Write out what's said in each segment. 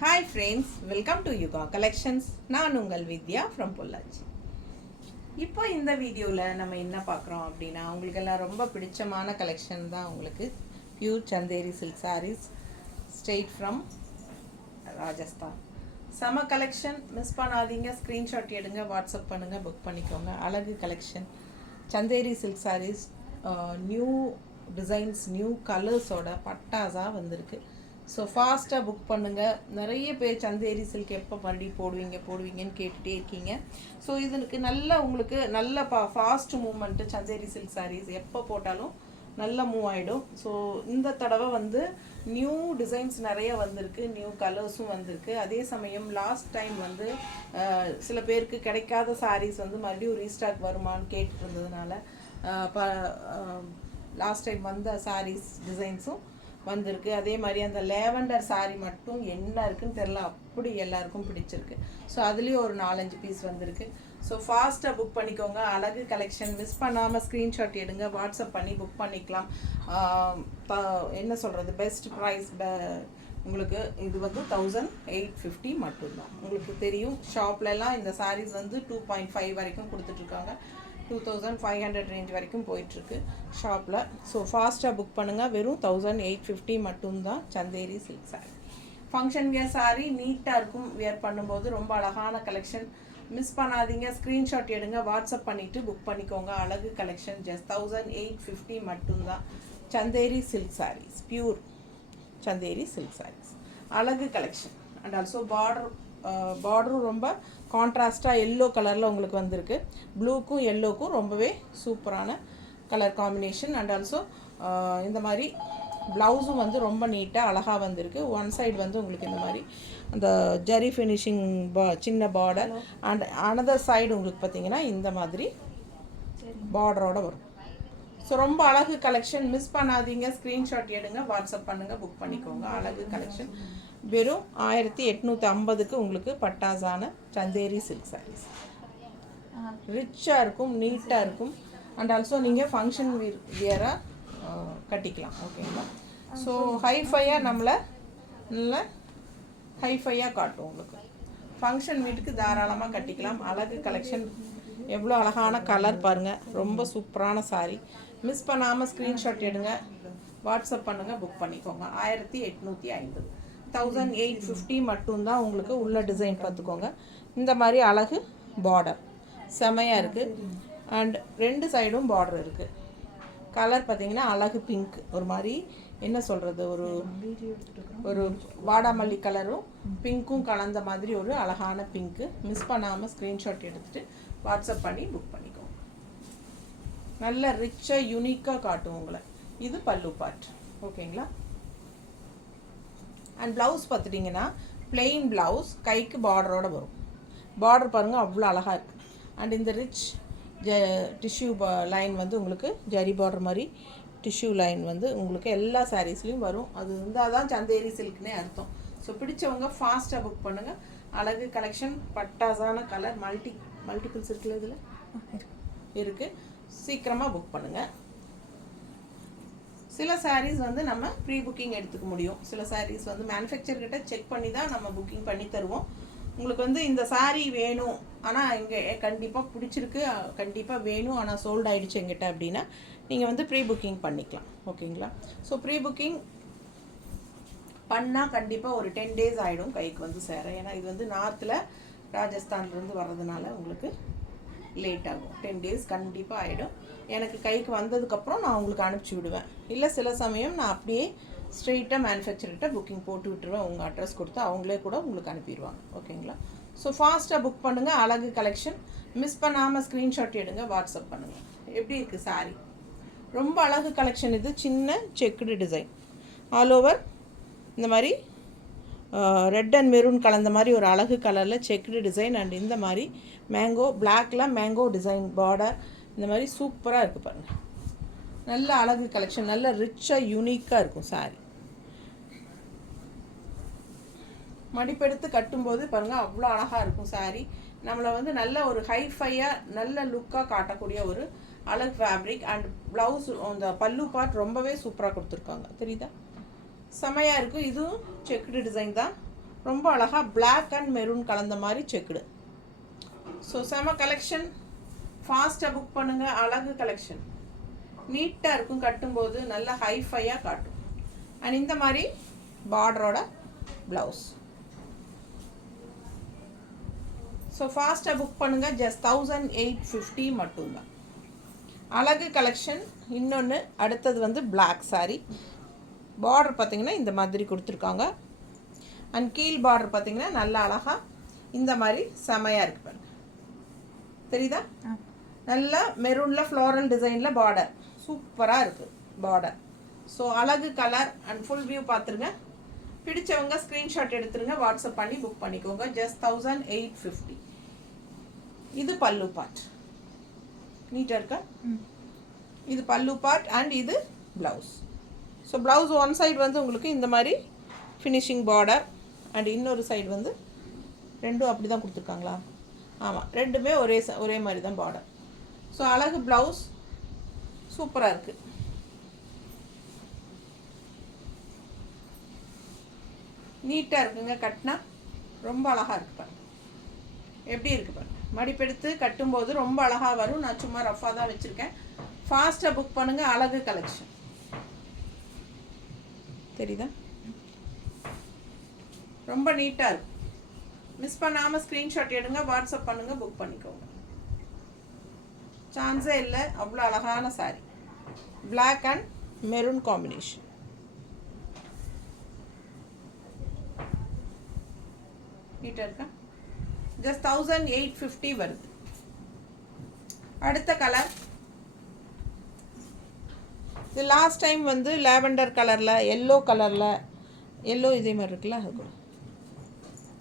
Hi friends, welcome to Yuga collections. நான் உங்கள் வித்யா from Pollachi. இப்போ இந்த வீடியோவில் நம்ம என்ன பார்க்குறோம் அப்படின்னா, உங்களுக்கெல்லாம் ரொம்ப பிடிச்சமான கலெக்ஷன் தான். உங்களுக்கு pure Chanderi silk saris straight from Rajasthan. செம கலெக்ஷன், மிஸ் பண்ணாதீங்க. ஸ்க்ரீன்ஷாட் எடுங்க, வாட்ஸ்அப் பண்ணுங்கள், புக் பண்ணிக்கோங்க. அழகு collection Chanderi silk saris, new designs, new கலர்ஸோட பட்டாஸாக வந்திருக்கு. ஸோ ஃபாஸ்ட்டாக புக் பண்ணுங்கள். நிறைய பேர் சந்தேரி சில்க் எப்போ மறுபடியும் போடுவீங்கன்னு கேட்டுகிட்டே இருக்கீங்க. ஸோ இதுக்கு உங்களுக்கு நல்ல fast movement. Chanderi silk saris எப்போ போட்டாலும் நல்லா மூவ் ஆகிடும். ஸோ இந்த தடவை நியூ டிசைன்ஸ் நிறைய வந்திருக்கு, நியூ கலர்ஸும் வந்திருக்கு. அதே சமயம் லாஸ்ட் டைம் சில பேருக்கு கிடைக்காத சாரீஸ் மறுபடியும் ரீஸ்டாக் வருமானு கேட்டுட்டு இருந்ததுனால லாஸ்ட் டைம் வந்த சாரீஸ் டிசைன்ஸும் வந்திருக்கு. அதே மாதிரி அந்த லேவண்டர் சாரீ மட்டும் என்ன இருக்குன்னு தெரில, அப்படி எல்லாருக்கும் பிடிச்சிருக்கு. ஸோ அதுலேயும் ஒரு 4-5 பீஸ் வந்திருக்கு. ஸோ ஃபாஸ்ட்டாக புக் பண்ணிக்கோங்க. அழகு கலெக்ஷன் மிஸ் பண்ணாமல் ஸ்க்ரீன்ஷாட் எடுங்க, வாட்ஸ்அப் பண்ணி புக் பண்ணிக்கலாம். என்ன சொல்கிறது, பெஸ்ட் ப்ரைஸ் உங்களுக்கு இது 1850 மட்டும்தான். உங்களுக்கு தெரியும், ஷாப்லலாம் இந்த சாரீஸ் 2.5 வரைக்கும் கொடுத்துட்ருக்காங்க. 2500 ரேஞ்ச் வரைக்கும் போயிட்டுருக்கு ஷாப்பில். ஸோ ஃபாஸ்ட்டாக புக் பண்ணுங்கள். வெறும் 1850 மட்டும்தான் Chanderi silk sari. Function wear sari நீட்டாக இருக்கும். வியர் பண்ணும்போது ரொம்ப அழகான கலெக்ஷன். மிஸ் பண்ணாதீங்க. ஸ்க்ரீன்ஷாட் எடுங்க, வாட்ஸ்அப் பண்ணிவிட்டு புக் பண்ணிக்கோங்க. அழகு கலெக்ஷன் ஜஸ்ட் 1850 மட்டும்தான். Chanderi silk saris, pure Chanderi silk saris, அழகு கலெக்ஷன். அண்ட் ஆல்சோ பார்டரும் ரொம்ப கான்ட்ராஸ்டாக எல்லோ கலரில் உங்களுக்கு வந்திருக்கு. ப்ளூக்கும் எல்லோக்கும் ரொம்பவே சூப்பரான கலர் காம்பினேஷன். அண்ட் ஆல்சோ இந்த மாதிரி ப்ளவுஸும் ரொம்ப நீட்டாக அழகாக வந்திருக்கு. ஒன் சைடு உங்களுக்கு இந்த மாதிரி அந்த ஜரி ஃபினிஷிங் சின்ன பார்டர். அண்ட் அனதர் சைடு உங்களுக்கு பார்த்திங்கன்னா இந்த மாதிரி பார்டரோடு வரும். ஸோ ரொம்ப அழகு கலெக்ஷன். மிஸ் பண்ணாதீங்க. ஸ்க்ரீன்ஷாட் எடுங்க, வாட்ஸ்அப் பண்ணுங்கள், புக் பண்ணிக்கோங்க. அழகு கலெக்ஷன் வெறும் 1850க்கு உங்களுக்கு பட்டாஸான சந்தேரி சில்க் சாரீஸ். ரிச்சாக இருக்கும், நீட்டாக இருக்கும். அண்ட் ஆல்சோ நீங்கள் ஃபங்க்ஷன் வியராக கட்டிக்கலாம். ஓகேங்களா? ஸோ ஹைஃபையாக நல்லா ஹைஃபையாக காட்டும். உங்களுக்கு ஃபங்க்ஷன் வீட்டுக்கு தாராளமாக கட்டிக்கலாம். அழகு கலெக்ஷன். எவ்வளோ அழகான கலர் பாருங்கள், ரொம்ப சூப்பரான சாரீ. மிஸ் பண்ணாமல் ஸ்க்ரீன்ஷாட் எடுங்க, வாட்ஸ்அப் பண்ணுங்கள், புக் பண்ணிக்கோங்க. 1850 1850 மட்டும்தான். உங்களுக்கு உள்ள டிசைன் பார்த்துக்கோங்க. இந்த மாதிரி அழகு பார்டர் செமையாக இருக்குது. அண்ட் 2 சைடும் பார்டர் இருக்குது. கலர் பார்த்திங்கன்னா அழகு பிங்க், ஒரு மாதிரி என்ன சொல்கிறது, ஒரு வாடாமல்லி கலரும் பிங்க்கும் கலந்த மாதிரி ஒரு அழகான பிங்க்கு. மிஸ் பண்ணாமல் ஸ்க்ரீன்ஷாட் எடுத்துகிட்டு வாட்ஸ்அப் பண்ணி புக் பண்ணிக்கோங்க. நல்ல ரிச்சாக யூனிக்காக காட்டும் உங்களை. இது பல்லு பார்ட். ஓகேங்களா? அண்ட் ப்ளவுஸ் பார்த்துட்டிங்கன்னா பிளெயின் ப்ளவுஸ், கைக்கு பார்டரோடு வரும். பார்டர் பாருங்கள், அவ்வளோ அழகாக இருக்குது. அண்ட் இந்த ரிச் டிஷ்யூ லைன் உங்களுக்கு ஜரி பார்டர் மாதிரி டிஷ்யூ லைன் உங்களுக்கு எல்லா சாரீஸ்லேயும் வரும். அது இருந்தால் தான் சந்தேரி சில்க்னே அர்த்தம். ஸோ பிடிச்சவங்க ஃபாஸ்ட்டாக புக் பண்ணுங்கள். அழகு கலெக்ஷன், பட்டாஸான கலர், மல்டிபிள்ஸ் இருக்குல்ல, இதில் இருக்குது. சீக்கிரமாக புக் பண்ணுங்கள். சில சாரீஸ் நம்ம ப்ரீ புக்கிங் எடுத்துக்க முடியும். சில சாரீஸ் மேனுஃபேக்சர்கிட்ட செக் பண்ணி தான் நம்ம புக்கிங் பண்ணி தருவோம். உங்களுக்கு இந்த சாரீ வேணும், ஆனால் இங்கே கண்டிப்பாக பிடிச்சிருக்கு, கண்டிப்பாக வேணும், ஆனால் சோல்ட் ஆகிடுச்சு எங்கிட்ட அப்படின்னா நீங்கள் ப்ரீ புக்கிங் பண்ணிக்கலாம். ஓகேங்களா? ஸோ ப்ரீ புக்கிங் பண்ணால் கண்டிப்பாக ஒரு 10 days ஆகிடும் கைக்கு சேர. ஏன்னா இது நார்த்தில் ராஜஸ்தான்லேருந்து வர்றதுனால உங்களுக்கு லேட் ஆகும். 10 days கண்டிப்பாக ஆகிடும். எனக்கு கைக்கு வந்ததுக்கப்புறம் நான் உங்களுக்கு அனுப்பிச்சி விடுவேன். இல்லை சில சமயம் நான் அப்படியே ஸ்ட்ரெயிட்டாக மேனுஃபேக்சர்கிட்ட புக்கிங் போட்டு விட்டுருவேன். உங்கள் அட்ரஸ் கொடுத்து அவங்களே கூட உங்களுக்கு அனுப்பிடுவாங்க. ஓகேங்களா? ஸோ ஃபாஸ்ட்டாக புக் பண்ணுங்கள். அழகு கலெக்ஷன். மிஸ் பண்ணாமல் ஸ்க்ரீன்ஷாட் எடுங்க, வாட்ஸ்அப் பண்ணுங்கள். எப்படி இருக்குது சாரீ? ரொம்ப அழகு கலெக்ஷன். இது சின்ன செக்குடு டிசைன், ஆல் ஓவர் இந்த மாதிரி ரெட் அண்ட் மெரூன் கலந்த மாதிரி ஒரு அழகு கலரில் செக்குடு டிசைன். அண்ட் இந்த மாதிரி மேங்கோ பிளாக்கில் மேங்கோ டிசைன் பார்டர், இந்த மாதிரி சூப்பராக இருக்குது பாருங்கள். நல்ல அழகு கலெக்ஷன், நல்ல ரிச்சாக யூனிக்காக இருக்கும் சாரீ. மடிப்பெடுத்து கட்டும்போது பாருங்கள், அவ்வளோ அழகாக இருக்கும் சாரீ. நம்மளை நல்ல ஒரு ஹைஃபையாக நல்ல லுக்காக காட்டக்கூடிய ஒரு அழகு ஃபேப்ரிக். அண்ட் ப்ளவுஸ், அந்த பல்லு பார்ட் ரொம்பவே சூப்பராக கொடுத்துருக்காங்க. தெரியுதா? செமையாக இருக்கும். இதுவும் செக்குடு டிசைன் தான். ரொம்ப அழகாக பிளாக் அண்ட் மெரூன் கலந்த மாதிரி செக்குடு. ஸோ செம கலெக்ஷன், ஃபாஸ்ட்டாக புக் பண்ணுங்கள். அழகு கலெக்ஷன், நீட்டாக இருக்கும், கட்டும்போது நல்லா ஹைஃபையாக காட்டும். அண்ட் இந்த மாதிரி பார்டரோட ப்ளவுஸ். ஸோ ஃபாஸ்ட்டாக புக் பண்ணுங்கள். ஜஸ்ட் 1850 மட்டும்தான். அழகு கலெக்ஷன். இன்னொன்று அடுத்தது வந்து பிளாக் சாரீ. பார்டர் பார்த்திங்கன்னா இந்த மாதிரி கொடுத்துருக்காங்க. அண்ட் கீழ் பார்டர் பார்த்திங்கன்னா நல்லா அழகாக இந்த மாதிரி செமையாக இருக்குது பாருங்க. தெரியுதா? நல்லா மெரூனில் ஃப்ளோரல் டிசைனில் பார்டர் சூப்பராக இருக்குது பார்டர். ஸோ அழகு கலர் அண்ட் ஃபுல் வியூ பார்த்துருங்க. பிடிச்சவங்க ஸ்க்ரீன்ஷாட் எடுத்துருங்க, வாட்ஸ்அப் பண்ணி புக் பண்ணிக்கோங்க. ஜஸ்ட் 1850. இது பல்லு பார்ட். நீட்டாக இருக்கா? இது பல்லு பார்ட் அண்ட் இது blouse. So blouse one side வந்து உங்களுக்கு இந்த மாதிரி ஃபினிஷிங் பார்டர் அண்ட் இன்னொரு சைடு வந்து ரெண்டும் அப்படி தான் கொடுத்துருக்காங்களா? ஆமாம், ரெண்டுமே ஒரே மாதிரி தான் பார்டர். ஸோ அழகு ப்ளவுஸ் சூப்பராக இருக்குது. நீட்டாக இருக்குங்க, கட்டினா ரொம்ப அழகாக இருக்கு பாருங்க. எப்படி இருக்குது பாருங்க. மடிப்பெடுத்து கட்டும்போது ரொம்ப அழகாக வரும். நான் சும்மா ரஃபாக தான் வச்சுருக்கேன். ஃபாஸ்ட்டாக புக் பண்ணுங்கள். அழகு கலெக்ஷன். தெரியுதா? ரொம்ப நீட்டாக இருக்கும். மிஸ் பண்ணாமல் ஸ்க்ரீன்ஷாட் எடுங்க, வாட்ஸ்அப் பண்ணுங்கள், புக் பண்ணிக்கோங்க. சான்ஸே இல்லை, அவ்வளோ அழகான sari. Black and maroon combination. நீட்டாக இருக்கா? ஜஸ்ட் 1850 வருது. அடுத்த கலர் இது லாஸ்ட் டைம் வந்து லாவெண்டர் கலரில், எல்லோ கலரில், எல்லோ இதே மாதிரி இருக்குல்ல, அது கூட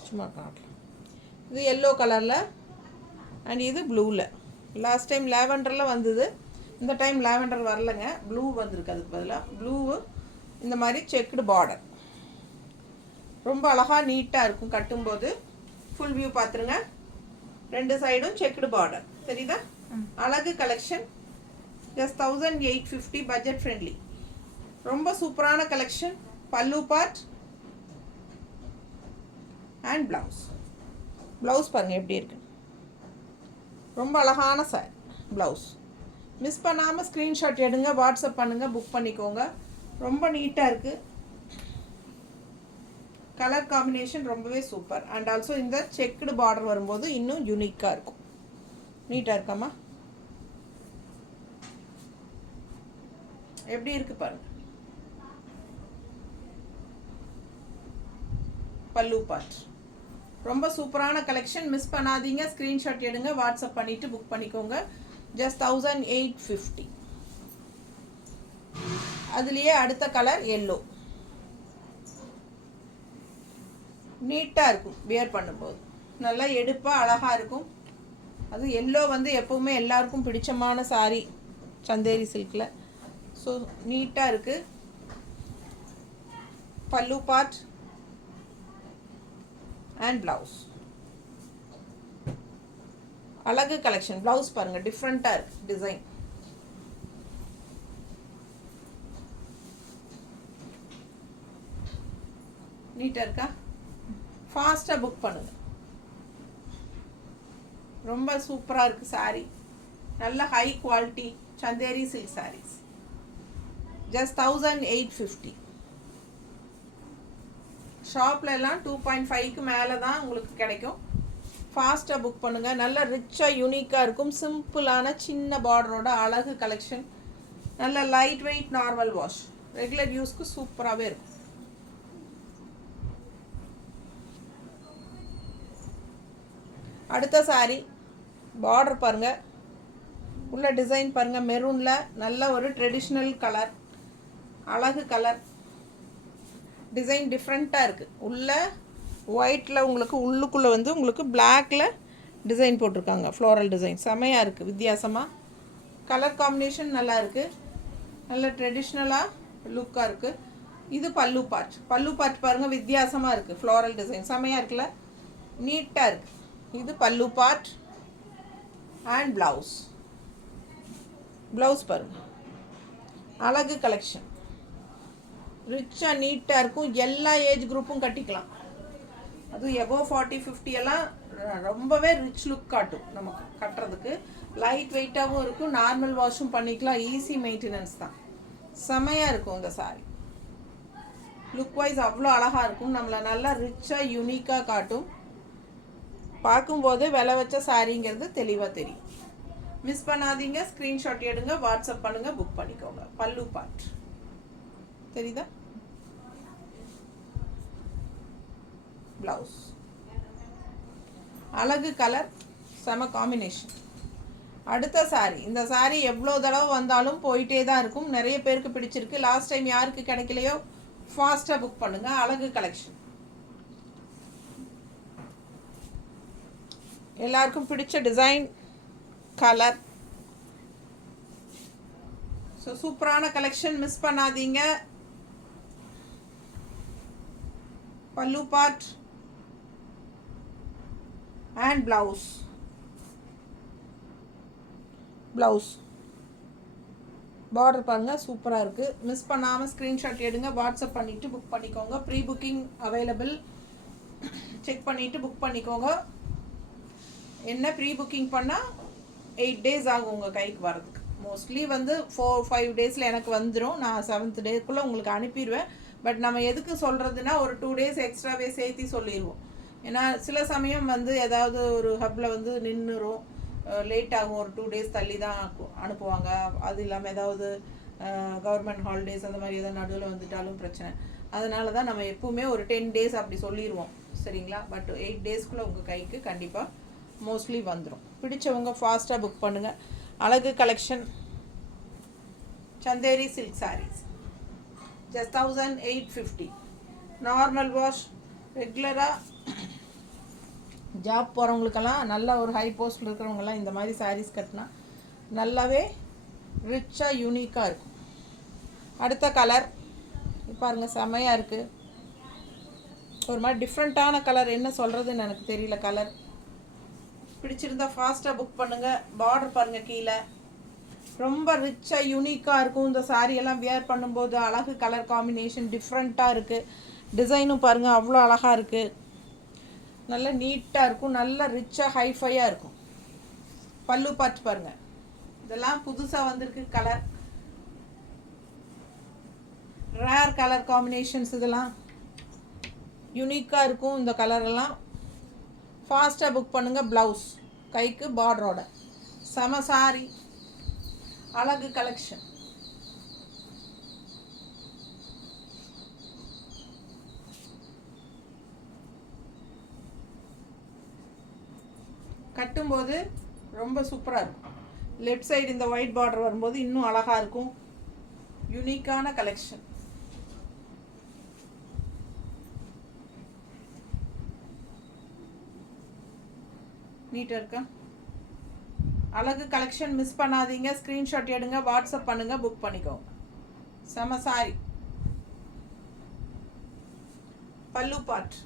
சும்மா காட்டலாம். இது எல்லோ கலரில் அண்ட் இது ப்ளூவில். லாஸ்ட் டைம் லாவெண்டரில் வந்தது, இந்த டைம் லாவெண்டர் வரலைங்க, ப்ளூ வந்திருக்கு. அதுக்கு பதிலாக ப்ளூவு இந்த மாதிரி செக்குடு பார்டர். ரொம்ப அழகாக நீட்டாக இருக்கும் கட்டும்போது. ஃபுல் வியூ பார்த்துருங்க. ரெண்டு சைடும் செக்குடு பார்டர். தெரியுதா? அழகு கலெக்ஷன். ஜஸ்ட் 1850. Budget friendly. ரொம்ப சூப்பரான கலெக்ஷன். பல்லு பார்ட் அண்ட் ப்ளவுஸ். ப்ளவுஸ் பாருங்கள் எப்படி இருக்கு. ரொம்ப அழகான சாரி ப்ளவுஸ். மிஸ் பண்ணாமல் ஸ்க்ரீன்ஷாட் எடுங்க, வாட்ஸ்அப் பண்ணுங்கள், புக் பண்ணிக்கோங்க. ரொம்ப நீட்டாக இருக்குது. கலர் காம்பினேஷன் ரொம்பவே சூப்பர். அண்ட் ஆல்சோ இந்த செக்குடு பார்டர் வரும்போது இன்னும் யூனிக்காக இருக்கும். நீட்டாக இருக்காமா? எப்படி இருக்குது பாருங்கள். பல்லு பார்ட். ரொம்ப சூப்பரான கலெக்ஷன். மிஸ் பண்ணாதீங்க. ஸ்க்ரீன்ஷாட் எடுங்க, வாட்ஸ்அப் பண்ணிவிட்டு புக் பண்ணிக்கோங்க. ஜஸ்ட் 1850. அதுலேயே அடுத்த கலர் எல்லோ. நீட்டாக இருக்கும் வியர் பண்ணும்போது. நல்லா எடுப்பாக அழகாக இருக்கும். அது எல்லோ வந்து எப்போவுமே எல்லாருக்கும் பிடிச்சமான சாரீ சந்தேரி சில்கில். ஸோ நீட்டாக இருக்குது. பல்லு பார்ட் அண்ட் ப்ளவுஸ். அழகு கலெக்ஷன். ப்ளவுஸ் பாருங்கள், டிஃப்ரெண்ட்டாக இருக்குது டிசைன். நீட்டாக இருக்கா? ஃபாஸ்ட்டாக புக் பண்ணுங்கள். ரொம்ப சூப்பராக இருக்குது சாரீ. நல்ல high quality Chanderi silk saris. Just 1850. ஷாப்லலாம் 2.5க்கு மேலே தான் உங்களுக்கு கிடைக்கும். ஃபாஸ்ட்டாக புக் பண்ணுங்கள். நல்ல ரிச்சாக யூனிக்காக இருக்கும். சிம்பிளான சின்ன பார்டரோட அழகு கலெக்ஷன். நல்ல light weight normal wash. Regular யூஸ்க்கு சூப்பராகவே இருக்கும். அடுத்த சாரீ பார்டர் பாருங்கள். உள்ள டிசைன் பாருங்கள். மெரூனில் நல்ல ஒரு ட்ரெடிஷ்னல் கலர், அழகு கலர். டிசைன் டிஃப்ரெண்ட்டாக இருக்குது. உள்ள ஒயிட்டில் உங்களுக்கு உள்ளுக்குள்ளே வந்து உங்களுக்கு பிளாக்கில் டிசைன் போட்டிருக்காங்க. ஃப்ளோரல் டிசைன் செமையாக இருக்குது. வித்தியாசமாக கலர் காம்பினேஷன் நல்லா இருக்குது. நல்ல ட்ரெடிஷ்னலாக லுக்காக இருக்குது. இது பல்லு பார்ட். பல்லு பார்ட் பாருங்கள், வித்தியாசமாக இருக்குது. ஃப்ளோரல் டிசைன் செமையாக இருக்குல்ல, நீட்டாக இருக்குது. இது pallu part and blouse. Blouse பாருங்கள், அழகு கலெக்ஷன். ரிச்சாக நீட்டாக இருக்கும். எல்லா ஏஜ் குரூப்பும் கட்டிக்கலாம். அதுவும் எபோவ் 40-50 எல்லாம் ரொம்பவே ரிச் லுக் காட்டும் நமக்கு கட்டுறதுக்கு. லைட் வெயிட்டாகவும் இருக்கும், நார்மல் வாஷும் பண்ணிக்கலாம், ஈஸி மெயின்டெனன்ஸ் தான். செமையாக இருக்கும் இந்த சாரீ. லுக் வைஸ் அவ்வளோ அழகாக இருக்கும், நம்மளை நல்லா ரிச்சாக யூனிக்காக காட்டும். பார்க்கும்போது விலை வச்ச சாரீங்கிறது தெளிவாக தெரியும். மிஸ் பண்ணாதீங்க, ஸ்க்ரீன்ஷாட் எடுங்க, வாட்ஸ்அப் பண்ணுங்கள், புக் பண்ணிக்கோங்க. பல்லு பார்ட் தெரியுதா? ப்ளவுஸ் அழகு கலர், செம காம்பினேஷன். அடுத்த சாரீ. இந்த சாரீ எவ்வளோ தடவை வந்தாலும் போயிட்டே தான் இருக்கும், நிறைய பேருக்கு பிடிச்சிருக்கு. லாஸ்ட் டைம் யாருக்கு கிடைக்கலையோ ஃபாஸ்ட்டாக புக் பண்ணுங்கள். அழகு கலெக்ஷன், எல்லாருக்கும் பிடிச்ச டிசைன், கலர். ஸோ சூப்பரான கலெக்ஷன், மிஸ் பண்ணாதீங்க. பல்லு பார்ட் அண்ட் ப்ளவுஸ். பார்டர் பாருங்கள், சூப்பராக இருக்குது. மிஸ் பண்ணாமல் ஸ்க்ரீன்ஷாட் எடுங்க, வாட்ஸ்அப் பண்ணிவிட்டு புக் பண்ணிக்கோங்க. ப்ரீ புக்கிங் அவைலபிள், செக் பண்ணிவிட்டு புக் பண்ணிக்கோங்க. என்ன ப்ரீ புக்கிங் பண்ணால் 8 days ஆகும் உங்கள் கைக்கு வரதுக்கு. மோஸ்ட்லி வந்து 4-5 days எனக்கு வந்துடும். நான் 7th டேக்குள்ளே உங்களுக்கு அனுப்பிடுவேன். பட் நம்ம எதுக்கு சொல்கிறதுனா ஒரு 2 days எக்ஸ்ட்ராவே சேர்த்து சொல்லிடுவோம். ஏன்னா சில சமயம் வந்து ஏதாவது ஒரு ஹப்பில் வந்து நின்றுரும், லேட் ஆகும், ஒரு 2 days தள்ளி தான் அனுப்புவாங்க. அது இல்லாமல் ஏதாவது கவர்மெண்ட் ஹாலிடேஸ் அந்த மாதிரி ஏதாவது நடுவில் வந்துட்டாலும் பிரச்சனை. அதனால தான் நம்ம எப்பவுமே ஒரு 10 days அப்படி சொல்லிடுவோம், சரிங்களா? பட் 8 daysக்குள்ளே உங்கள் கைக்கு கண்டிப்பாக மோஸ்ட்லி வந்துடும். பிடிச்சவங்க ஃபாஸ்ட்டாக புக் பண்ணுங்கள். அழகு collection, Chanderi silk saris, just 1850. Normal wash, ரெகுலராக ஜாப் போகிறவங்களுக்கெல்லாம், நல்ல ஒரு ஹை போஸ்ட்டில் இருக்கிறவங்கெல்லாம் இந்த மாதிரி சாரீஸ் கட்டினா நல்லாவே ரிச்சாக யூனிக்காக இருக்கும். அடுத்த கலர் பாருங்கள், செமையாக இருக்குது. ஒரு மாதிரி டிஃப்ரெண்ட்டான கலர், என்ன சொல்கிறதுன்னு எனக்கு தெரியல. கலர் பிடிச்சிருந்தா ஃபாஸ்ட்டாக புக் பண்ணுங்கள். பார்டர் பாருங்கள், கீழே ரொம்ப ரிச்சாக யூனிக்காக இருக்கும். இந்த சாரியெல்லாம் வியர் பண்ணும்போது அழகு கலர் காம்பினேஷன் டிஃப்ரெண்ட்டாக இருக்குது. டிசைனும் பாருங்கள், அவ்வளோ அழகாக இருக்குது. நல்ல நீட்டாக இருக்கும், நல்ல ரிச்சாக ஹைஃபையாக இருக்கும். பல்லு பார்த்து பாருங்கள், இதெல்லாம் புதுசாக வந்திருக்கு கலர், ரேர் கலர் காம்பினேஷன்ஸ். இதெல்லாம் யூனிக்காக இருக்கும் இந்த கலரெல்லாம். ஃபாஸ்ட்டாக புக் பண்ணுங்கள். ப்ளவுஸ் கைக்கு பார்டரோட, செம சாரி, அழகு கலெக்ஷன். கட்டும்போது ரொம்ப சூப்பராக இருக்கும். லெஃப்ட் சைடு இந்த ஒயிட் பார்டர் வரும்போது இன்னும் அழகாக இருக்கும். யூனிக்கான கலெக்ஷன். நீட்டாக இருக்கா? அழகு கலெக்ஷன், மிஸ் பண்ணாதீங்க. ஸ்க்ரீன்ஷாட் எடுங்க, வாட்ஸ்அப் பண்ணுங்கள், புக் பண்ணிக்கோங்க. செம சாரி. பல்லு பார்ட்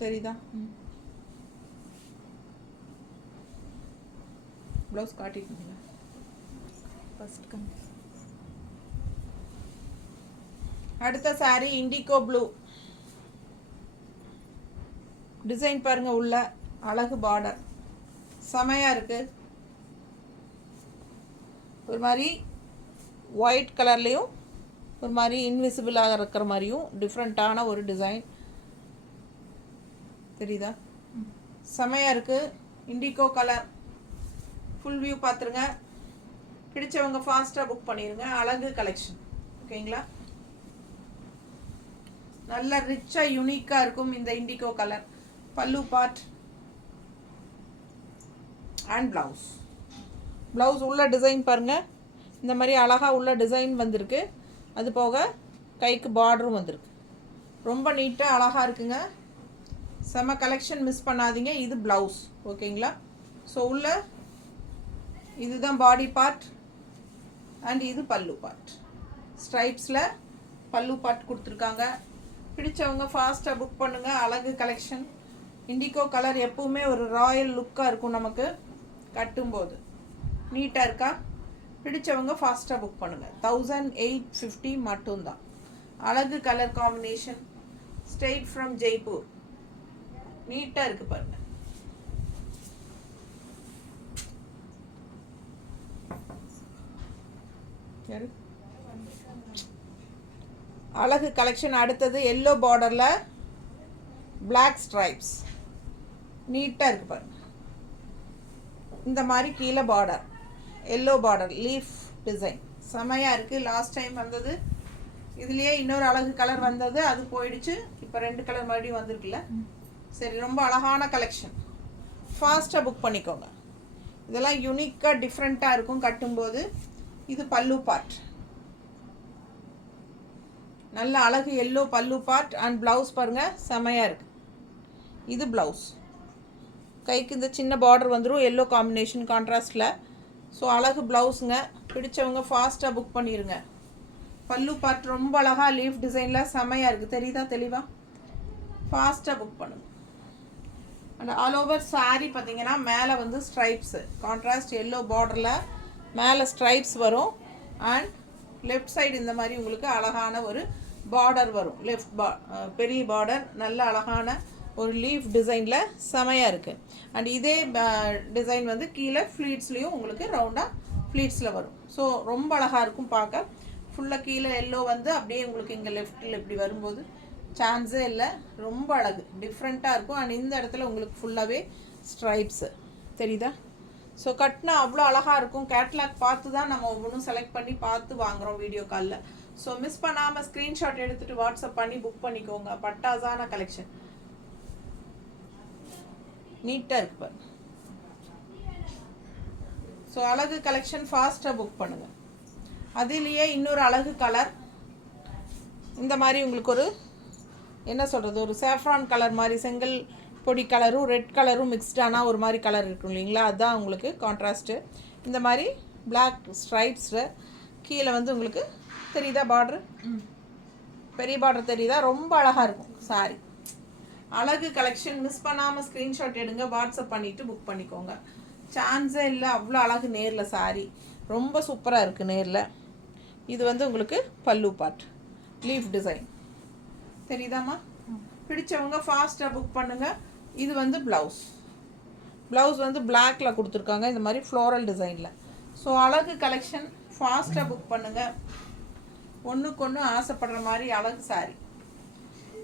தெரியுதா? ப்ளவுஸ் காட்டிட்டீங்களா? ஃபர்ஸ்ட் அடுத்த சாரி இண்டிகோ ப்ளூ. டிசைன் பாருங்கள், உள்ள அழகு பார்டர், செமையாக இருக்குது. ஒரு மாதிரி ஒயிட் கலர்லேயும் ஒரு மாதிரி இன்விசிபிளாக இருக்கிற மாதிரியும் டிஃப்ரெண்ட்டான ஒரு டிசைன் தெரியுதா? செமையாக இருக்குது. இண்டிகோ கலர், ஃபுல் வியூ பார்த்துருங்க. பிடிச்சவங்க ஃபாஸ்ட்டாக புக் பண்ணிடுங்க. அழகு கலெக்ஷன், ஓகேங்களா? நல்ல ரிச்சாக யூனிக்காக இருக்கும் இந்த இண்டிகோ கலர். பல்லு பார்ட் அண்ட் ப்ளவுஸ் உள்ள டிசைன் பாருங்கள், இந்த மாதிரி அழகாக உள்ள டிசைன் வந்திருக்கு. அது போக கைக்கு பார்டரும் வந்திருக்கு. ரொம்ப நீட்டாக அழகாக இருக்குங்க. செம கலெக்ஷன், மிஸ் பண்ணாதீங்க. இது ப்ளவுஸ், ஓகேங்களா? ஸோ உள்ள இதுதான் பாடி பார்ட் அண்ட் இது பல்லு பார்ட். ஸ்ட்ரைப்ஸில் பல்லு பார்ட் கொடுத்துருக்காங்க. பிடிச்சவங்க ஃபாஸ்ட்டாக புக் பண்ணுங்கள். அழகு கலெக்ஷன். இண்டிகோ கலர் எப்பவுமே ஒரு ராயல் லுக்காக இருக்கும் நமக்கு கட்டும்போது. நீட்டாக இருக்கா? பிடிச்சவங்க ஃபாஸ்ட்டாக புக் பண்ணுங்கள். 1850 மட்டும்தான். அழகு colour combination, straight from Jaipur. நீட்டாக இருக்குது பாருங்க. அழகு கலெக்ஷன். அடுத்தது எல்லோ பார்டரில் பிளாக் ஸ்ட்ரைப்ஸ். நீட்டாக இருக்குது பாருங்க. இந்த மாதிரி கீழே border, yellow border, leaf design செமையாக இருக்குது. லாஸ்ட் டைம் வந்தது இதுலேயே இன்னொரு அழகு கலர் வந்தது, அது போயிடுச்சு. இப்போ 2 கலர் மறுபடியும் வந்திருக்குல்ல. சரி, ரொம்ப அழகான கலெக்ஷன். ஃபாஸ்ட்டாக புக் பண்ணிக்கோங்க. இதெல்லாம் யூனிக்காக டிஃப்ரெண்ட்டாக இருக்கும் கட்டும்போது. இது பல்லு பார்ட், நல்ல அழகு எல்லோ பல்லு பார்ட். அண்ட் ப்ளவுஸ் பாருங்கள் செமையாக இருக்குது. இது ப்ளவுஸ், கைக்கு இந்த சின்ன பார்டர் வந்துடும் எல்லோ காம்பினேஷன் கான்ட்ராஸ்டில். ஸோ அழகு ப்ளவுஸுங்க. பிடிச்சவங்க ஃபாஸ்ட்டாக புக் பண்ணிடுங்க. பல்லு பார்ட் ரொம்ப அழகாக லீஃப் டிசைனில் செமையாக இருக்குது. தெரியுதா தெளிவாக? ஃபாஸ்ட்டாக புக் பண்ணுங்க. அண்ட் ஆல் ஓவர் சாரீ பார்த்தீங்கன்னா மேலே வந்து ஸ்ட்ரைப்ஸு, கான்ட்ராஸ்ட் எல்லோ பார்டரில் மேலே ஸ்ட்ரைப்ஸ் வரும். அண்ட் லெஃப்ட் சைடு இந்த மாதிரி உங்களுக்கு அழகான ஒரு பார்டர் வரும். பெரிய பார்டர், நல்ல அழகான ஒரு லீஃப் டிசைனில் செமையாக இருக்குது. அண்ட் இதே டிசைன் வந்து கீழே ஃப்ளீட்ஸ்லேயும் உங்களுக்கு ரவுண்டாக ஃப்ளீட்ஸில் வரும். ஸோ ரொம்ப அழகாக இருக்கும் பார்க்க. ஃபுல்லாக கீழே எல்லோ வந்து அப்படியே உங்களுக்கு இங்கே லெஃப்ட்டில் இப்படி வரும்போது சான்ஸே இல்லை. ரொம்ப அழகு, டிஃப்ரெண்ட்டாக இருக்கும். அண்ட் இந்த இடத்துல உங்களுக்கு ஃபுல்லாகவே ஸ்ட்ரைப்ஸு தெரியுதா? ஸோ கட்டினா அவ்வளோ அழகாக இருக்கும். கேட்லாக் பார்த்து தான் நம்ம ஒவ்வொன்றும் செலக்ட் பண்ணி பார்த்து வாங்குகிறோம் வீடியோ காலில். ஸோ மிஸ் பண்ணாமல் ஸ்க்ரீன்ஷாட் எடுத்துகிட்டு வாட்ஸ்அப் பண்ணி புக் பண்ணிக்கோங்க. பட்டாசான கலெக்ஷன், நீட்டாக இருக்கு பாருங்க. ஸோ அழகு கலெக்ஷன் ஃபாஸ்ட்டாக புக் பண்ணுங்கள். அதுலேயே இன்னொரு அழகு கலர், இந்த மாதிரி உங்களுக்கு ஒரு என்ன சொல்கிறது, ஒரு சேஃப்ரான் கலர் மாதிரி, செங்கல் பொடி கலரும் ரெட் கலரும் மிக்ஸ்டானா ஒரு மாதிரி கலர் இருக்கும் இல்லைங்களா? அதுதான் உங்களுக்கு கான்ட்ராஸ்ட்டு. இந்த மாதிரி பிளாக் ஸ்ட்ரைப்ஸு கீழே வந்து உங்களுக்கு தெரியுதா பார்ட்ரு, பெரிய பார்டர் தெரியுதா? ரொம்ப அழகாக இருக்கும் சாரி. அழகு கலெக்ஷன். மிஸ் பண்ணாமல் ஸ்க்ரீன்ஷாட் எடுங்க, வாட்ஸ்அப் பண்ணிவிட்டு புக் பண்ணிக்கோங்க. சான்ஸே இல்லை, அவ்வளோ அழகு நேரில் சாரி. ரொம்ப சூப்பராக இருக்குது நேரில். இது வந்து உங்களுக்கு பல்லு பார்ட், லீஃப் டிசைன் தெரியுதாம்மா? பிடிச்சவங்க ஃபாஸ்ட்டாக புக் பண்ணுங்கள். இது வந்து ப்ளவுஸ் வந்து பிளாக்கில் கொடுத்துருக்காங்க இந்த மாதிரி ஃப்ளோரல் டிசைனில். ஸோ அழகு கலெக்ஷன் ஃபாஸ்ட்டாக புக் பண்ணுங்கள். ஒன்றுக்கு ஒன்று ஆசைப்படுற மாதிரி அழகு சாரி.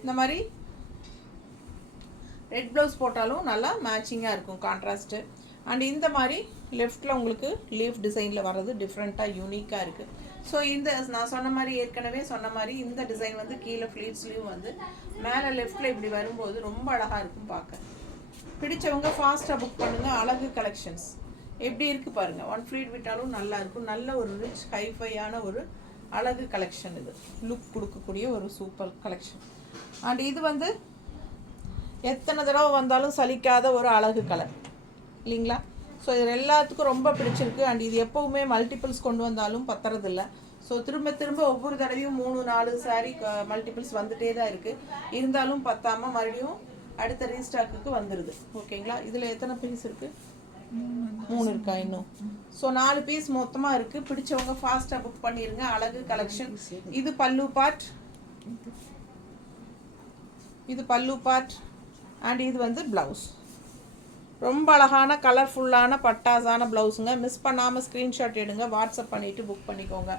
இந்த மாதிரி ரெட் ப்ளவுஸ் போட்டாலும் நல்லா மேட்சிங்காக இருக்கும் கான்ட்ராஸ்ட்டு. அண்ட் இந்த மாதிரி லெஃப்ட்டில் உங்களுக்கு லீஃப் டிசைனில் வர்றது டிஃப்ரெண்ட்டாக யூனிக்காக இருக்குது. ஸோ இந்த நான் சொன்ன மாதிரி ஏற்கனவே சொன்ன மாதிரி இந்த டிசைன் வந்து கீழே ஃப்ளீட்ஸ்லேயும் வந்து மேலே லெஃப்ட்டில் இப்படி வரும்போது ரொம்ப அழகாக இருக்கும் பார்க்க. பிடிச்சவங்க ஃபாஸ்ட்டாக புக் பண்ணுங்கள். அழகு கலெக்ஷன்ஸ் எப்படி இருக்குது பாருங்கள். 1 ஃப்ளீட் விட்டாலும் நல்லா இருக்கும். நல்ல ஒரு ரிச் ஹைஃபையான ஒரு அழகு கலெக்ஷன். இது லுக் கொடுக்கக்கூடிய ஒரு சூப்பர் கலெக்ஷன். அண்ட் இது வந்து எத்தனை தடவை வந்தாலும் சலிக்காத ஒரு அழகு கலர் இல்லைங்களா? ஸோ இது எல்லாத்துக்கும் ரொம்ப பிடிச்சிருக்கு. அண்ட் இது எப்போவுமே மல்டிபிள்ஸ் கொண்டு வந்தாலும் பத்துறதில்ல. ஸோ திரும்ப திரும்ப ஒவ்வொரு தடவையும் 3-4 சாரீ மல்டிபிள்ஸ் வந்துகிட்டே தான் இருக்குது. இருந்தாலும் பத்தாமல் மறுபடியும் அடுத்த ரீஸ்டாக்குக்கு வந்துடுது. ஓகேங்களா? இதில் எத்தனை பீஸ் இருக்குது? 3 இருக்கா இன்னும்? ஸோ 4 பீஸ் மொத்தமாக இருக்குது. பிடிச்சவங்க ஃபாஸ்ட்டாக புக் பண்ணிடுங்க. அழகு கலெக்ஷன். இது பல்லு பார்ட், இது பல்லு பார்ட். அண்ட் இது வந்து ப்ளவுஸ். ரொம்ப அழகான கலர்ஃபுல்லான பட்டாசான ப்ளவுஸுங்க. மிஸ் பண்ணாமல் ஸ்க்ரீன்ஷாட் எடுங்க, வாட்ஸ்அப் பண்ணிவிட்டு புக் பண்ணிக்கோங்க.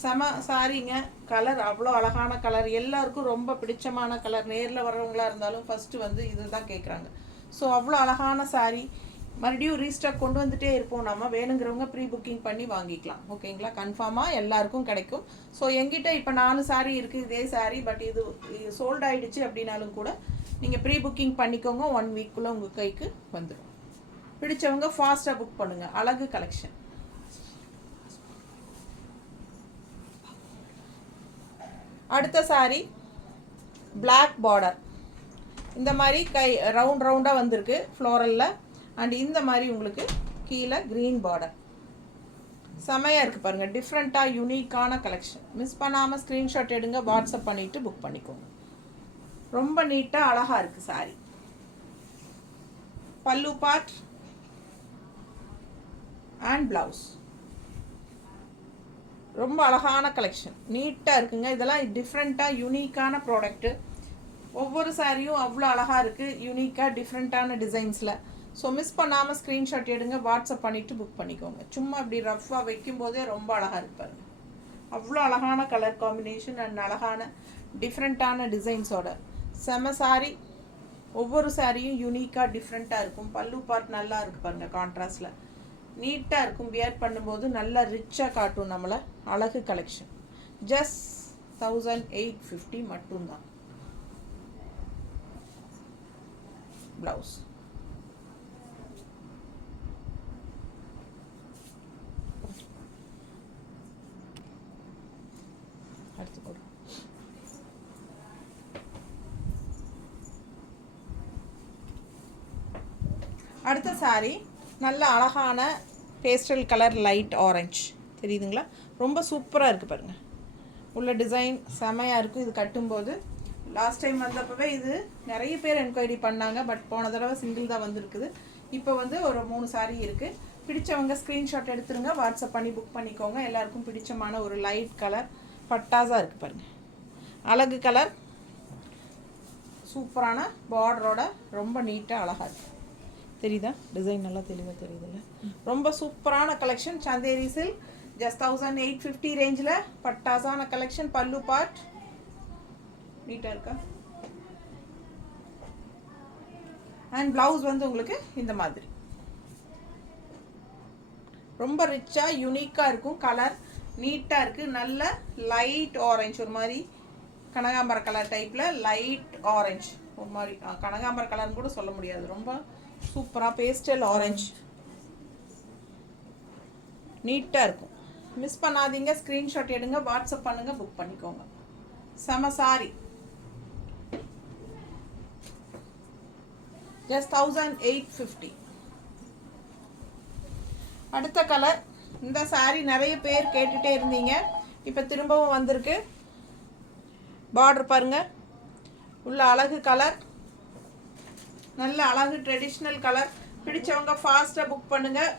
செம சாரிங்க. கலர் அவ்வளோ அழகான கலர், எல்லாருக்கும் ரொம்ப பிடிச்சமான கலர். நேரில் வர்றவங்களாக இருந்தாலும் ஃபஸ்ட்டு வந்து இது தான் கேட்குறாங்க. ஸோ அவ்வளோ அழகான சாரீ. மறுபடியும் ரீஸ்டாக் கொண்டு வந்துகிட்டே இருப்போம். நம்ம வேணுங்கிறவங்க ப்ரீ புக்கிங் பண்ணி வாங்கிக்கலாம். ஓகேங்களா? கன்ஃபார்மாக எல்லாருக்கும் கிடைக்கும். ஸோ எங்கிட்ட இப்போ 4 சாரீ இருக்குது இதே சாரீ. பட் இது சோல்ட் ஆகிடுச்சு அப்படின்னாலும் கூட நீங்கள் ப்ரீ புக்கிங் பண்ணிக்கோங்க. 1 வீக்குள்ளே உங்கள் கைக்கு வந்துடும். பிடிச்சவங்க ஃபாஸ்ட்டாக புக் பண்ணுங்கள். அழகு கலெக்ஷன். அடுத்த சாரீ பிளாக் பார்டர். இந்த மாதிரி கை ரவுண்டாக வந்திருக்கு ஃப்ளோரலில். அண்ட் இந்த மாதிரி உங்களுக்கு கீழே க்ரீன் பார்டர். செமையாக இருக்குது பாருங்கள். டிஃப்ரெண்ட்டாக யூனிக்கான கலெக்ஷன். மிஸ் பண்ணாமல் ஸ்க்ரீன்ஷாட் எடுங்க, வாட்ஸ்அப் பண்ணிவிட்டு புக் பண்ணிக்கோங்க. ரொம்ப நீட்டாக அழகாக இருக்குது சாரி. பல்லு பார்ட் அண்ட் ப்ளவுஸ். ரொம்ப அழகான கலெக்ஷன், நீட்டாக இருக்குங்க. இதெல்லாம் டிஃப்ரெண்ட்டாக யூனிக்கான ப்ராடக்ட்டு. ஒவ்வொரு சாரியும் அவ்வளோ அழகாக இருக்குது, யூனிக்காக டிஃப்ரெண்ட்டான டிசைன்ஸில். ஸோ மிஸ் பண்ணாமல் ஸ்க்ரீன்ஷாட் எடுங்க, வாட்ஸ்அப் பண்ணிவிட்டு புக் பண்ணிக்கோங்க. சும்மா இப்படி ரஃப்பாக வைக்கும்போதே ரொம்ப அழகாக இருப்பாருங்க. அவ்வளோ அழகான கலர் காம்பினேஷன் அண்ட் அழகான டிஃப்ரெண்ட்டான டிசைன்ஸோட செம சாரி. ஒவ்வொரு சாரியும் யூனிக்காக டிஃப்ரெண்ட்டாக இருக்கும். பல்லு பார்ட் நல்லா இருக்குது பாருங்கள், கான்ட்ராஸ்டில் நீட்டாக இருக்கும். வியர் பண்ணும்போது நல்லா ரிச்சாக காட்டும் நம்மளை. அழகு கலெக்ஷன். ஜஸ்ட் 1850 மட்டும்தான். ப்ளவுஸ் அடுத்து போடு. அடுத்த சாரி நல்ல அழகான பேஸ்டல் கலர் லைட் ஆரஞ்சு தெரியுதுங்களா? ரொம்ப சூப்பராக இருக்குது பாருங்கள். உள்ள டிசைன் செமையாக இருக்கும். இது கட்டும்போது லாஸ்ட் டைம் வந்தப்பவே இது நிறைய பேர் என்கொயரி பண்ணாங்க. பட் போன தடவை சிங்கிள் தான் வந்திருக்குது. இப்போ வந்து ஒரு 3 சாரி இருக்குது. பிடிச்சவங்க ஸ்க்ரீன்ஷாட் எடுத்துருங்க, வாட்ஸ்அப் பண்ணி புக் பண்ணிக்கோங்க. எல்லாருக்கும் பிடிச்சமான ஒரு லைட் கலர் பட்டாஸாக இருக்குது பாருங்கள். அழகு கலர், சூப்பரான பார்டரோட ரொம்ப நீட்டாக அழகாக இருக்குது. தெரியுதா? டிசைன் நல்லா தெளிவாக தெரியுதுல்ல? ரொம்ப சூப்பரான கலெக்ஷன். சந்தேரி சில்க் ஜஸ்ட் 1850 ரேஞ்சில் பட்டாஸான கலெக்ஷன். பல்லு பார்ட் நீட்டாக இருக்கா? அண்ட் ப்ளவுஸ் வந்து உங்களுக்கு இந்த மாதிரி ரொம்ப ரிச்சாக யூனிக்காக இருக்கும். கலர் நீட்டாக இருக்குது. நல்ல லைட் ஆரஞ்சு, ஒரு மாதிரி கனகாம்பர கலர் டைப்பில் லைட் ஆரஞ்சு, ஒரு மாதிரி கனகாம்பர கலர்னு கூட சொல்ல முடியாது. ரொம்ப சூப்பராக பேஸ்டல் ஆரஞ்சு நீட்டாக இருக்கும். மிஸ் பண்ணாதீங்க, ஸ்க்ரீன்ஷாட் எடுங்க, வாட்ஸ்அப் பண்ணுங்கள், புக் பண்ணிக்கோங்க. செம சாரி. ஜஸ்ட் 1850. அடுத்த கலர். இந்த சாரி நிறைய பேர் கேட்டுகிட்டே இருந்தீங்க, இப்போ திரும்பவும் வந்திருக்கு. பார்டர் பாருங்கள், உள்ள அழகு கலர், நல்ல அழகு ட்ரெடிஷ்னல் கலர். பிடிச்சவங்க ஃபாஸ்ட்டாக புக் பண்ணுங்கள்.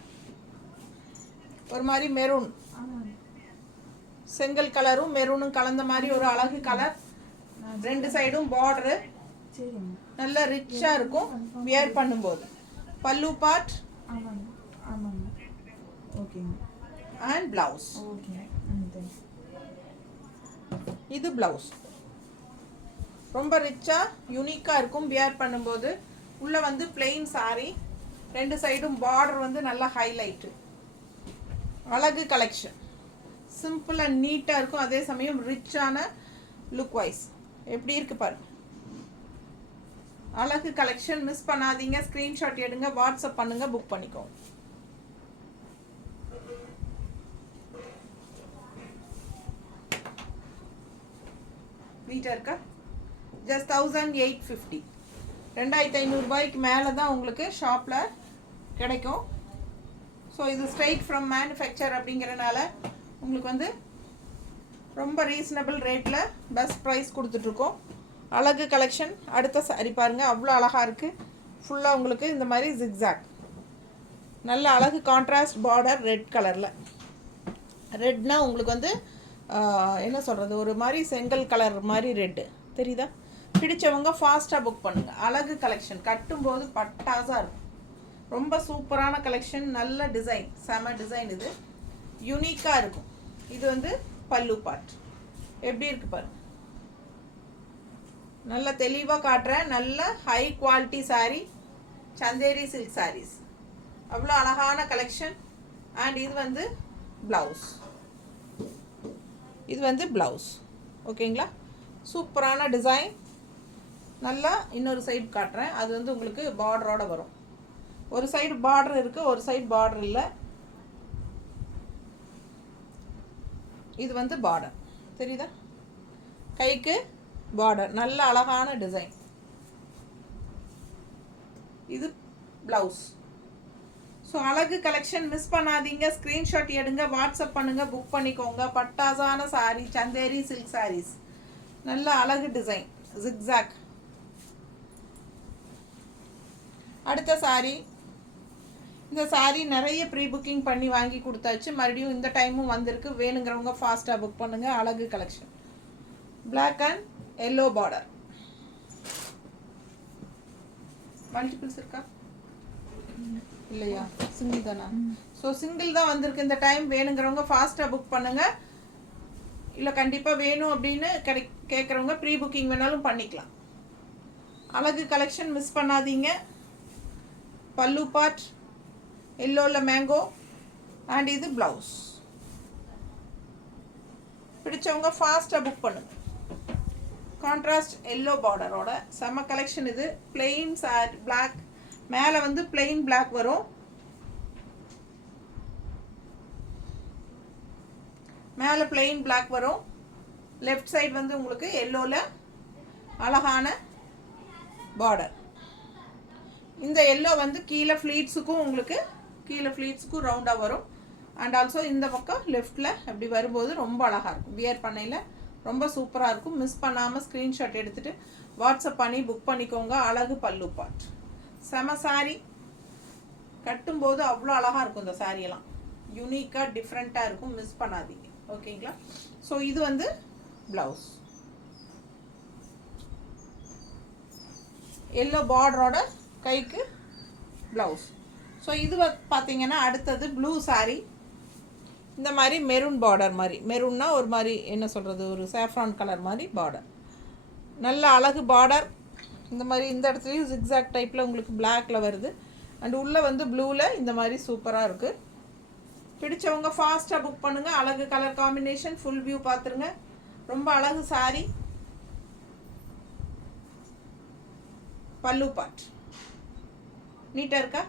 ஒரு மாதிரி மெரூன், செங்கல் கலரும் மெரூனும் கலந்த மாதிரி ஒரு அழகு கலர். 2 சைடும் பார்டரு நல்ல ரிச்சாக இருக்கும் வியர் பண்ணும்போது. பல்லு பார்ட் அண்ட் பிளவுஸ். இது பிளவுஸ் ரொம்ப ரிச்சாக யூனிக்காக இருக்கும் வியர் பண்ணும்போது. உள்ளே வந்து பிளெயின் சாரி, 2 சைடும் பார்டர் வந்து நல்லா ஹைலைட்டு. அழகு கலெக்ஷன். சிம்பிள் அண்ட் நீட்டாக இருக்கும், அதே சமயம் ரிச்சான லுக் வைஸ். எப்படி இருக்குது பாருங்கள். அழகு கலெக்ஷன். மிஸ் பண்ணாதீங்க, ஸ்க்ரீன்ஷாட் எடுங்க, வாட்ஸ்அப் பண்ணுங்கள், புக் பண்ணிக்கோங்க. நீட்டாக இருக்கா? ஜஸ்ட் 1850. 2500 ரூபாய்க்கு மேலே தான் உங்களுக்கு ஷாப்பில் கிடைக்கும். ஸோ இது ஸ்ட்ரைட் ஃப்ரம் மேனுஃபேக்சர் அப்படிங்கிறனால உங்களுக்கு வந்து ரொம்ப ரீசனபிள் ரேட்டில் பெஸ்ட் ப்ரைஸ் கொடுத்துட்ருக்கோம். அழகு கலெக்ஷன். அடுத்த சாரி பாருங்கள், அவ்வளோ அழகாக இருக்குது. ஃபுல்லாக உங்களுக்கு இந்த மாதிரி ஜிக்ஸாக், நல்ல அழகு கான்ட்ராஸ்ட் பார்டர் ரெட் கலரில். ரெட்னா உங்களுக்கு வந்து என்ன சொல்கிறது, ஒரு மாதிரி செங்கல் கலர் மாதிரி ரெட்டு தெரியுதா? பிடிச்சவங்க ஃபாஸ்ட்டாக புக் பண்ணுங்கள். அழகு கலெக்ஷன். கட்டும்போது பட்டாஸாக இருக்கும். ரொம்ப சூப்பரான கலெக்ஷன். நல்ல டிசைன், செம டிசைன். இது யூனிக்காக இருக்கும். இது வந்து பல்லு பார்ட் எப்படி இருக்குது பாருங்கள். நல்ல தெளிவாக காட்டுறேன். நல்ல high quality sari, Chanderi silk saris. அவ்வளோ அழகான கலெக்ஷன். அண்ட் இது வந்து ப்ளவுஸ். இது வந்து ப்ளவுஸ். ஓகேங்களா? சூப்பரான டிசைன். நல்லா இன்னொரு சைடு காட்டுறேன். அது வந்து உங்களுக்கு பார்டரோட வரும். ஒரு சைடு பார்டர் இருக்குது, ஒரு சைடு பார்டர் இல்லை. இது வந்து பார்டர் தெரியுதா? கைக்கு பார்டர், நல்ல அழகான டிசைன். இது ப்ளவுஸ். ஸோ அழகு கலெக்ஷன். மிஸ் பண்ணாதீங்க, ஸ்க்ரீன்ஷாட் எடுங்க, வாட்ஸ்அப் பண்ணுங்கள், புக் பண்ணிக்கோங்க. பட்டாசான சாரீ, சந்தேரி சில்க் சாரீஸ். நல்ல அழகு டிசைன், ஜிக்ஸாக். அடுத்த சாரீ இந்த சாரீ நிறைய ப்ரீ புக்கிங் பண்ணி வாங்கி கொடுத்தாச்சு. மறுபடியும் இந்த டைமும் வந்திருக்கு. வேணுங்கிறவங்க ஃபாஸ்ட்டாக புக் பண்ணுங்கள். அழகு collection. Black and yellow border. Multiples இருக்கா இல்லையா? சிங்கிள் தானா? ஸோ சிங்கிள் தான் வந்திருக்கு இந்த டைம். வேணுங்கிறவங்க ஃபாஸ்ட்டாக புக் பண்ணுங்கள். இல்லை கண்டிப்பாக வேணும் அப்படின்னு கேட்குறவங்க ப்ரீ புக்கிங் வேணாலும் பண்ணிக்கலாம். அழகு கலெக்ஷன் மிஸ் பண்ணாதீங்க. பல்லு பார்ட் எல்லோவில் மேங்கோ அண்ட் இது ப்ளவுஸ். பிடிச்சவங்க ஃபாஸ்ட்டாக புக் பண்ணுங்க. கான்ட்ராஸ்ட் எல்லோ பார்டரோட செம்ம கலெக்ஷன் இது. பிளெயின் சாரி பிளாக், மேலே வந்து பிளெயின் பிளாக் வரும். மேலே பிளெயின் பிளாக் வரும். லெஃப்ட் சைடு வந்து உங்களுக்கு எல்லோவில் அழகான பார்டர். இந்த எல்லோ வந்து கீழே ஃப்ளீட்ஸுக்கும் உங்களுக்கு கீழே ஃப்ளீட்ஸுக்கும் ரவுண்டாக வரும். அண்ட் ஆல்சோ இந்த பக்கம் லெஃப்டில் அப்படி வரும்போது ரொம்ப அழகாக இருக்கும். வியர் பண்ணையில் ரொம்ப சூப்பராக இருக்கும். மிஸ் பண்ணாமல் ஸ்க்ரீன்ஷாட் எடுத்துகிட்டு வாட்ஸ்அப் பண்ணி புக் பண்ணிக்கோங்க. அழகு பல்லு பார்ட். செம சாரி. கட்டும்போது அவ்வளோ அழகாக இருக்கும். இந்த சாரியெல்லாம் யூனிக்காக டிஃப்ரெண்ட்டாக இருக்கும். மிஸ் பண்ணாதீங்க. ஓகேங்களா? ஸோ இது வந்து ப்ளவுஸ். எல்லோ பார்டரோட கைக்கு ப்ளவுஸ். ஸோ இது பார்த்தீங்கன்னா அடுத்தது ப்ளூ சாரீ. இந்த மாதிரி மெரூன் பார்டர் மாதிரி, மெரூன்னா ஒரு மாதிரி என்ன சொல்கிறது, ஒரு சாஃப்ரான் கலர் மாதிரி பார்டர். நல்ல அழகு பார்டர். இந்த மாதிரி இந்த இடத்துலையும் ஜிக்ஸாக் டைப்பில் உங்களுக்கு பிளாக்ல வருது. அண்ட் உள்ளே வந்து ப்ளூவில் இந்த மாதிரி சூப்பராக இருக்குது. பிடிச்சவங்க ஃபாஸ்ட்டாக புக் பண்ணுங்கள். அழகு கலர் காம்பினேஷன். ஃபுல் வியூ பார்த்துருங்க. ரொம்ப அழகு சாரீ. பல்லு பார்ட் நீட்டாக இருக்கா?